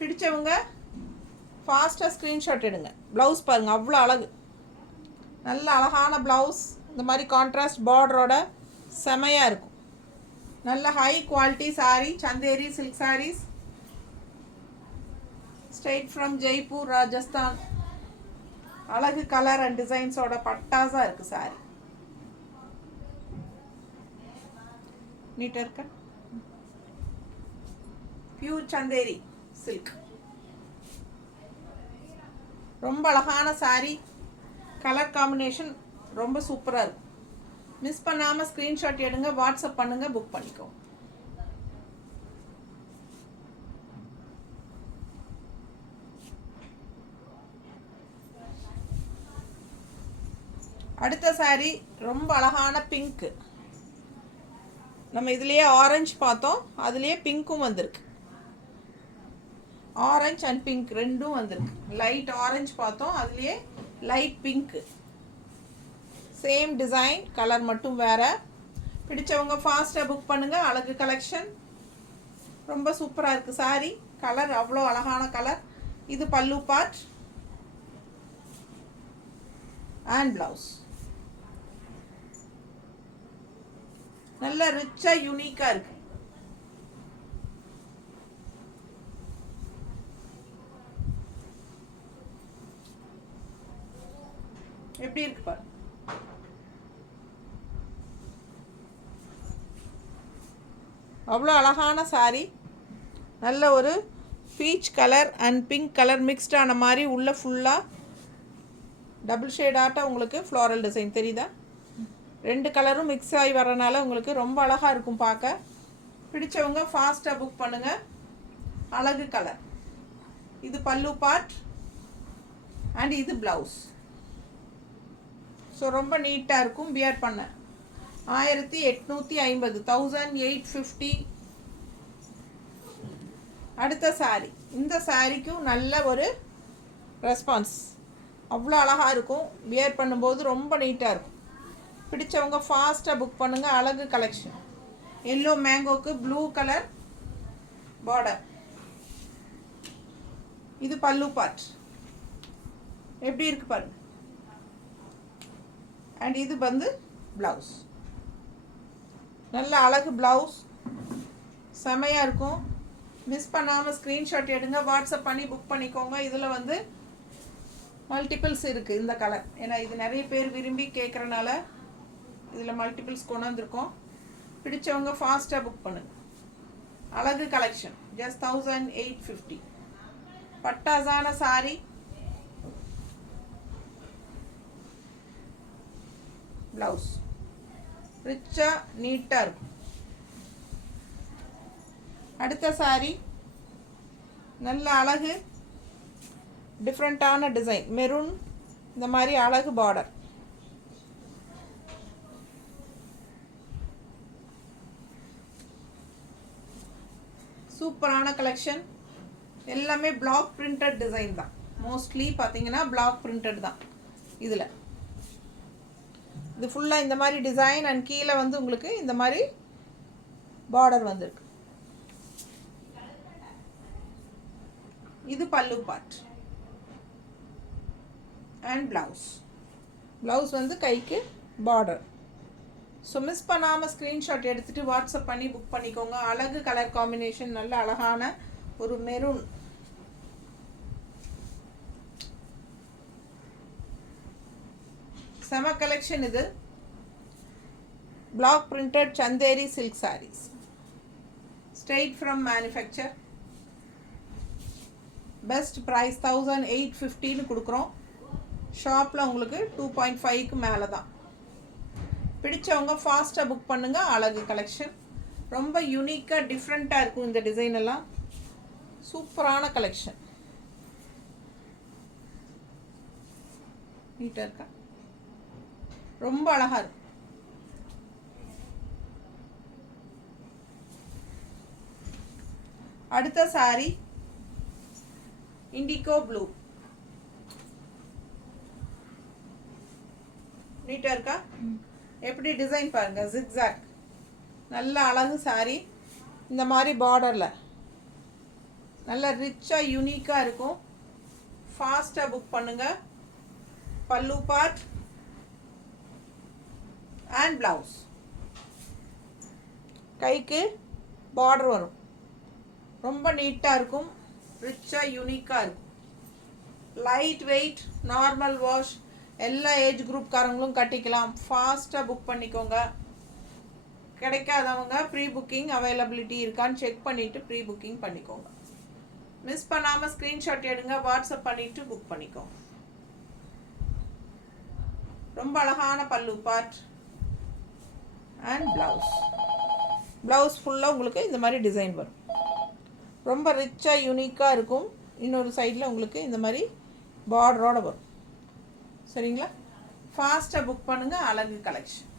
பிடிச்சவங்க ஃபாஸ்ட்டாக ஸ்க்ரீன்ஷாட் எடுங்க. ப்ளவுஸ் பாருங்கள், அவ்வளோ அழகு. நல்ல அழகான ப்ளவுஸ். இந்த மாதிரி கான்ட்ராஸ்ட் பார்டரோட செமையாக இருக்கும். நல்ல high quality sari. Chanderi silk saris straight from Jaipur, Rajasthan. அழகு கலர் அண்ட் டிசைன்ஸோட பட்டாஸாக இருக்குது சாரீ. நீட்டாக இருக்கா? Pure Chanderi silk. ரொம்ப அழகான சாரீ. கலர் காம்பினேஷன் ரொம்ப சூப்பராக இருக்கும். மிஸ் பண்ணாமல் ஸ்க்ரீன்ஷாட் எடுங்க. வாட்ஸ்அப் பண்ணுங்கள். புக் பண்ணிக்கோ. அடுத்த சாரீ ரொம்ப அழகான பிங்க்கு. நம்ம இதுலேயே ஆரஞ்சு பார்த்தோம், அதுலேயே பிங்க்கும் வந்திருக்கு. ஆரஞ்ச் அண்ட் பிங்க் ரெண்டும் வந்திருக்கு. லைட் ஆரஞ்சு பார்த்தோம், அதுலேயே light pink. Same design, colour மட்டும் வேறு. பிடிச்சவங்க ஃபாஸ்ட்டாக புக் பண்ணுங்கள். அழகு கலெக்ஷன். ரொம்ப சூப்பராக இருக்குது சாரீ. கலர் அவ்வளோ அழகான கலர். இது பல்லு பார்ட் அண்ட் ப்ளவுஸ். நல்ல ரிச்சாக யூனிக்காக இருக்குது. எப்படி இருக்கு பாரு. அவ்வளோ அழகான சாரீ. நல்ல ஒரு peach colour and pink colour மிக்ஸ்டான மாதிரி உள்ள ஃபுல்லாக டபுள் ஷேடாட்ட உங்களுக்கு ஃப்ளாரல் டிசைன் தெரியுதா? ரெண்டு கலரும் மிக்ஸ் ஆகி வரனால உங்களுக்கு ரொம்ப அழகாக இருக்கும் பார்க்க. பிடிச்சவங்க ஃபாஸ்ட்டாக புக் பண்ணுங்கள். அழகு கலர். இது பல்லு பார்ட் அண்ட் இது ப்ளவுஸ். ஸோ ரொம்ப நீட்டாக இருக்கும். பியர் பண்ண 1850, 1850. அடுத்த சாரீ. இந்த சாரீக்கும் நல்ல ஒரு ரெஸ்பான்ஸ். அவ்வளோ அழகாக இருக்கும். பியர் பண்ணும்போது ரொம்ப நீட்டாக இருக்கும். பிடிச்சவங்க ஃபாஸ்ட்டாக புக் பண்ணுங்கள். அழகு கலெக்ஷன். எல்லோ மேங்கோக்கு ப்ளூ கலர் பார்டர். இது பல்லு பார்ட். எப்படி இருக்கு பாருங்க. அண்ட் இது வந்து ப்ளவுஸ். நல்ல அழகு ப்ளவுஸ். செமையாக இருக்கும். மிஸ் பண்ணாமல் ஸ்க்ரீன்ஷாட் எடுங்க. வாட்ஸ்அப் பண்ணி புக் பண்ணிக்கோங்க. இதில் வந்து மல்டிபிள்ஸ் இருக்குது இந்த கலர். ஏன்னா இது நிறைய பேர் விரும்பி கேட்குறனால இதில் மல்டிபிள்ஸ் கொண்டு வந்திருக்கோம். பிடிச்சவங்க ஃபாஸ்ட்டாக புக் பண்ணுங்கள். அழகு கலெக்ஷன். ஜஸ்ட் 1850. பட்டாசான சாரி. ப்ளவுஸ் ரிச்சா நீட்டாக இருக்கும். அடுத்த சாரி நல்ல அழகு டிஃப்ரெண்ட்டான டிசைன், மெரூன், இந்த மாதிரி அழகு பார்டர். சூப்பரான கலெக்ஷன். எல்லாமே பிளாக் பிரிண்டட் டிசைன் தான். மோஸ்ட்லி பார்த்தீங்கன்னா பிளாக் பிரிண்டட் தான் இதில். இது ஃபுல்லாக இந்த மாதிரி டிசைன் அண்ட் கீழே வந்து உங்களுக்கு இந்த மாதிரி பார்டர் வந்திருக்கு. இது pallu part and blouse. Blouse வந்து கைக்கு பார்டர். ஸோ மிஸ் பண்ணாமல் ஸ்க்ரீன்ஷாட் எடுத்துகிட்டு வாட்ஸ்அப் பண்ணி புக் பண்ணிக்கோங்க. அழகு கலர் காம்பினேஷன், நல்ல அழகான ஒரு மெரூன். செம கலெக்ஷன் இது. Black printed Chanderi silk saris, straight from manufacture. Best price 1850 கொடுக்குறோம். ஷாப்பில் உங்களுக்கு 2.5க்கு மேலே தான். பிடிச்சவங்க ஃபாஸ்ட்டாக புக் பண்ணுங்கள். அழகு கலெக்ஷன் ரொம்ப யூனிக்காக டிஃப்ரெண்ட்டாக இருக்கும். இந்த டிசைன் எல்லாம் சூப்பரான கலெக்ஷன். நீட்டாக இருக்கா, ரொம்ப அழகாக இருக்கும். அடுத்த சாரி இண்டிகோ ப்ளூ. நீட்டாக இருக்கா, எப்படி டிசைன் பாருங்க, ஜிக்ஸாக். நல்ல அழகு சாரி. இந்த மாதிரி பார்டரில் நல்ல ரிச்சாக யூனிக்காக இருக்கும். ஃபாஸ்ட்டாக புக் பண்ணுங்கள். பல்லு பார்ட் அண்ட் ப்ளவுஸ். கைக்கு பார்டர் வரும். ரொம்ப நீட்டாக இருக்கும், ரிச்சாக யூனிக்காக இருக்கும். லைட் வெயிட், நார்மல் வாஷ், எல்லா ஏஜ் குரூப்காரங்களும் கட்டிக்கலாம். ஃபாஸ்ட்டாக புக் பண்ணிக்கோங்க. கிடைக்காதவங்க ப்ரீ புக்கிங் அவைலபிலிட்டி இருக்கான்னு செக் பண்ணிவிட்டு ப்ரீ புக்கிங் பண்ணிக்கோங்க. மிஸ் பண்ணாமல் ஸ்க்ரீன்ஷாட் எடுங்க, வாட்ஸ்அப் பண்ணிவிட்டு புக் பண்ணிக்கோங்க. ரொம்ப அழகான பல்லு பார்ட் அண்ட் ப்ளவுஸ். ப்ளவுஸ் ஃபுல்லாக உங்களுக்கு இந்த மாதிரி டிசைன் வரும். ரொம்ப ரிச்சாக யூனிக்காக இருக்கும். இன்னொரு சைடில் உங்களுக்கு இந்த மாதிரி பார்டரோடு வரும். சரிங்களா, ஃபாஸ்ட்டாக புக் பண்ணுங்கள். அழகு கலெக்ஷன்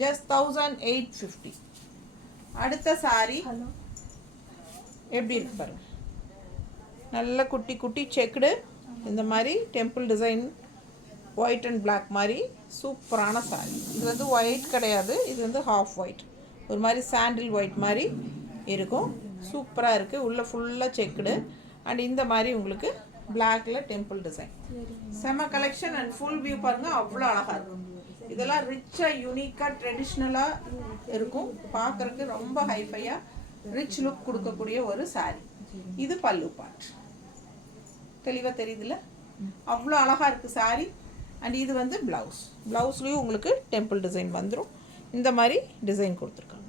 ஜஸ்ட் 1850. அடுத்த சாரி எப்படி இருக்கு பாருங்க. நல்ல குட்டி குட்டி செக்குடு, இந்த மாதிரி temple design, white and black மாதிரி சூப்பரான சாரி. இது வந்து ஒயிட் கிடையாது, இது வந்து ஹாஃப் ஒயிட், ஒரு மாதிரி சாண்டில் ஒயிட் மாதிரி இருக்கும். சூப்பராக இருக்குது. உள்ளே ஃபுல்லாக செக்குடு அண்ட் இந்த மாதிரி உங்களுக்கு பிளாக்ல டெம்பிள் டிசைன். செம கலெக்ஷன் அண்ட் ஃபுல் வியூ பாருங்கள், அவ்வளோ அழகாக இருக்கும். இதெல்லாம் ரிச்சாக யூனிக்காக ட்ரெடிஷ்னலாக இருக்கும். பார்க்குறதுக்கு ரொம்ப ஹைஃபையாக ரிச் லுக் கொடுக்கக்கூடிய ஒரு சாரி. இது பல்லு பார்ட். தெளிவாக தெரியுதுல்ல, அவ்வளோ அழகாக இருக்குது சாரி. அண்ட் இது வந்து ப்ளவுஸ். ப்ளவுஸ்லேயும் உங்களுக்கு டெம்பிள் டிசைன் வந்துடும். இந்த மாதிரி டிசைன் கொடுத்துருக்காங்க.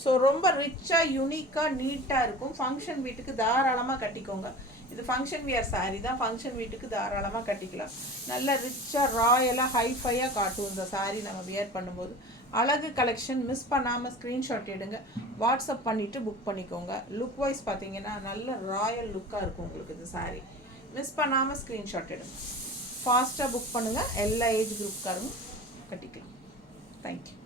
ஸோ ரொம்ப ரிச்சாக யூனிக்காக நீட்டாக இருக்கும். ஃபங்க்ஷன் வீட்டுக்கு தாராளமாக கட்டிக்கோங்க. இது ஃபங்க்ஷன் வியர் சாரீ தான், ஃபங்க்ஷன் வீட்டுக்கு தாராளமாக கட்டிக்கலாம். நல்ல ரிச்சாக ராயலாக ஹைஃபையாக காட்டும் இந்த சாரீ நம்ம வியர் பண்ணும்போது. அழகு கலெக்ஷன். மிஸ் பண்ணாமல் ஸ்க்ரீன்ஷாட் எடுங்க, வாட்ஸ்அப் பண்ணிவிட்டு புக் பண்ணிக்கோங்க. லுக் வைஸ் பார்த்தீங்கன்னா நல்ல ராயல் லுக்காக இருக்கும் உங்களுக்கு இந்த சாரீ. மிஸ் பண்ணாமல் ஸ்க்ரீன்ஷாட் எடுங்க, ஃபாஸ்ட்டாக புக் பண்ணுங்கள். எல்லா ஏஜ் குரூப்காரங்க கட்டிக்கலாம். தேங்க்யூ.